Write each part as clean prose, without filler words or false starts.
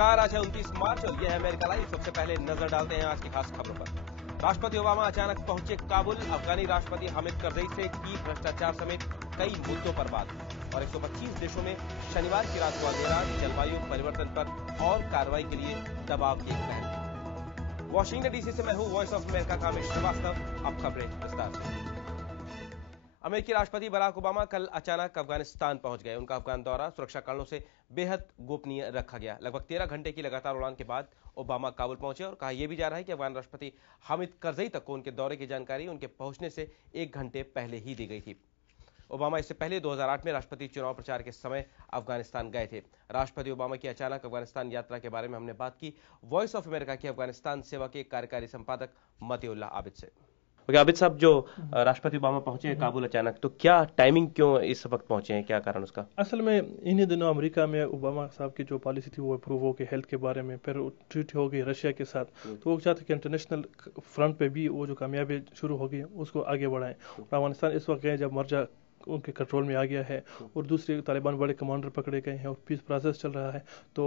नमस्कार, आज है 29 मार्च और यह है अमेरिका लाइव। सबसे पहले नजर डालते हैं आज की खास खबरों पर। राष्ट्रपति ओबामा अचानक पहुंचे काबुल। अफगानी राष्ट्रपति हामिद करजई से की भ्रष्टाचार समेत कई मुद्दों पर बात। और 125 देशों में शनिवार की रात को अंधेरा, जलवायु परिवर्तन पर और कार्रवाई के लिए दबाव की एक पहल। वॉशिंगटन डीसी से मैं हूं वॉइस ऑफ अमेरिका का अमित श्रीवास्तव। अब खबरें विस्तार से। अमेरिकी राष्ट्रपति बराक ओबामा कल अचानक अफगानिस्तान पहुंच गए। उनका अफगान दौरा सुरक्षा कारणों से बेहद गोपनीय रखा गया। लगभग 13 घंटे की लगातार उड़ान के बाद ओबामा काबुल पहुंचे और कहा यह भी जा रहा है कि अफगान राष्ट्रपति हामिद करजई तक को उनके दौरे की जानकारी उनके पहुंचने से 1 घंटे पहले ही दी गई थी। ओबामा इससे पहले 2008 में राष्ट्रपति चुनाव प्रचार के समय अफगानिस्तान गए थे। राष्ट्रपति ओबामा की अचानक अफगानिस्तान यात्रा के बारे में हमने बात की वॉइस ऑफ अमेरिका की अफगानिस्तान सेवा के कार्यकारी संपादक मतीउल्लाह आबिद से। आबिद साहब, जो राष्ट्रपति ओबामा पहुंचे काबुल अचानक, तो क्या टाइमिंग क्यों इस वक्त पहुंचे हैं, क्या कारण उसका? असल में इन्हीं दिनों अमेरिका में ओबामा साहब की जो पॉलिसी थी वो अप्रूव हो गई हेल्थ के बारे में, फिर ट्रीट हो गई रशिया के साथ। तो वो चाहते कि इंटरनेशनल फ्रंट पे भी वो जो कामयाबी शुरू हो गई उसको आगे बढ़ाएं। और अफगानिस्तान इस वक्त है जब मर्जा उनके कंट्रोल में आ गया है और दूसरे तालिबान बड़े कमांडर पकड़े गए हैं और पीस प्रोसेस चल रहा है। तो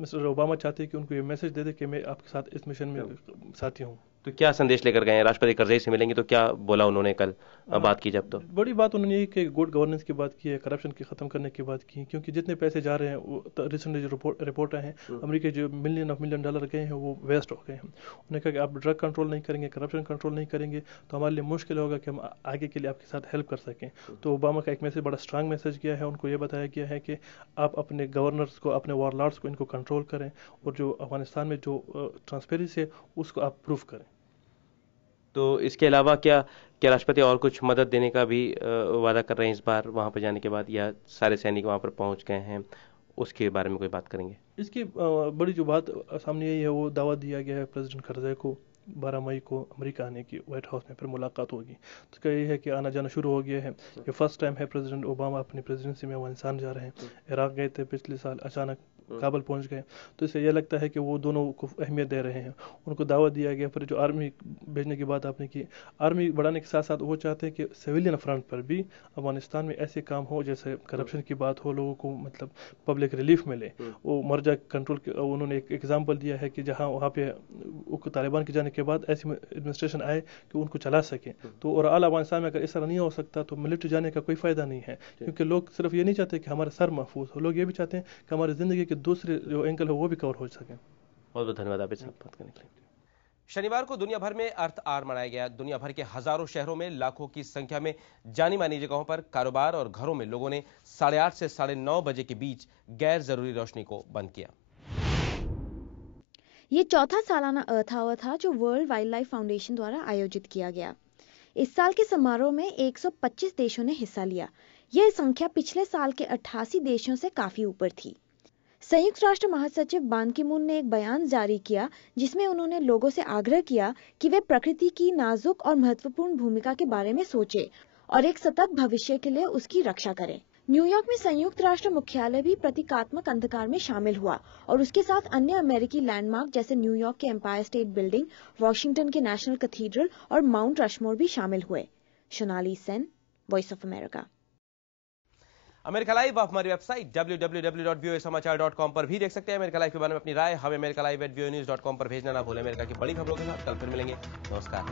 मिस्टर ओबामा चाहते हैं कि उनको ये मैसेज दे दे कि मैं आपके साथ इस मिशन में साथी हूँ। तो क्या संदेश लेकर गए हैं? राष्ट्रपति करजई से मिलेंगे तो क्या बोला उन्होंने कल बात की जब? तो बड़ी बात उन्होंने ये कि गुड गवर्नेंस की बात की है, करप्शन की खत्म करने की बात की, क्योंकि जितने पैसे जा रहे हैं वो रिसेंटली जो रिपोर्ट आए हैं अमेरिका जो $मिलियन डॉलर गए हैं वो वेस्ट हो गए हैं। उन्होंने कहा कि आप ड्रग कंट्रोल नहीं करेंगे, करप्शन कंट्रोल नहीं करेंगे तो हमारे लिए मुश्किल होगा कि हम आगे के लिए आपके साथ हेल्प कर सकें। तो ओबामा का एक मैसेज, बड़ा स्ट्रांग मैसेज किया है। उनको ये बताया गया है कि आप अपने गवर्नर्स को, अपने वॉरलॉर्ड्स को इनको कंट्रोल करें और जो अफगानिस्तान में जो ट्रांसपेरेंसी है उसको आप प्रूफ करें। तो इसके अलावा क्या राष्ट्रपति और कुछ मदद देने का भी वादा कर रहे हैं इस बार वहां पर जाने के बाद, या सारे सैनिक वहां पर पहुंच गए हैं उसके बारे में कोई बात करेंगे? इसकी बड़ी जो बात सामने यही है, वो दावा दिया गया है प्रेसिडेंट करजई को 12 मई को अमेरिका आने की, व्हाइट हाउस में फिर मुलाकात होगी। तो इसका ये है कि आना जाना शुरू हो गया है। ये फर्स्ट टाइम है प्रेसिडेंट ओबामा अपनी प्रेसिडेंसी में अफगानिस्तान जा रहे हैं। इराक गए थे पिछले साल, अचानक काबुल पहुंच गए। तो इससे यह लगता है कि वो दोनों को अहमियत दे रहे हैं, उनको दावत दिया गया। फिर जो आर्मी भेजने की बात आपने की, आर्मी बढ़ाने के साथ साथ वो चाहते हैं कि सिविलियन फ्रंट पर भी अफगानिस्तान में ऐसे काम हो जैसे करप्शन की बात हो, लोगों को मतलब पब्लिक रिलीफ मिले, वो मर्जा कंट्रोल। उन्होंने एक एग्जाम्पल दिया है कि जहाँ वहाँ पे तालिबान के जाने के बाद ऐसी एडमिनिस्ट्रेशन आए कि उनको चला सके। तो और आल अफगानिस्तान में अगर इस तरह नहीं हो सकता तो मिलिट्री जाने का कोई फायदा नहीं है, क्योंकि लोग सिर्फ ये नहीं चाहते कि हमारा सर महफूज हो, लोग ये भी चाहते हैं कि हमारी जिंदगी के दूसरे जो एंगल है वो भी कवर हो सके। बहुत बहुत धन्यवाद आप इस बात करने के लिए। शनिवार को दुनिया भर में अर्थ आवर मनाया गया। दुनिया भर के हजारों शहरों में लाखों की संख्या में जानी मानी जगहों पर कारोबार और घरों में लोगों ने 8:30 से 9:30 बजे के बीच गैर जरूरी रोशनी को बंद किया। ये चौथा सालाना अर्थ आवर था जो वर्ल्ड वाइल्ड लाइफ फाउंडेशन द्वारा आयोजित किया गया। इस साल के समारोह में 125 देशों ने हिस्सा लिया। यह संख्या पिछले साल के 88 देशों से काफी ऊपर थी। संयुक्त राष्ट्र महासचिव बान की मून ने एक बयान जारी किया जिसमें उन्होंने लोगों से आग्रह किया कि वे प्रकृति की नाजुक और महत्वपूर्ण भूमिका के बारे में सोचें और एक सतत भविष्य के लिए उसकी रक्षा करें। न्यूयॉर्क में संयुक्त राष्ट्र मुख्यालय भी प्रतीकात्मक अंधकार में शामिल हुआ और उसके साथ अन्य अमेरिकी लैंडमार्क जैसे न्यूयॉर्क के एम्पायर स्टेट बिल्डिंग, वॉशिंगटन के नेशनल कैथीड्रल और माउंट रशमोर भी शामिल हुए। Sonali Sen, voice of America. America live आप हमारी वेबसाइट www.voasamachaar.com पर भी देख सकते हैं। अमेरिका लाइव के बारे में अपनी राय हमें americalive@voanews.com पर भेजना ना भूलें। अमेरिका की बड़ी खबरों के साथ कल फिर मिलेंगे। नमस्कार।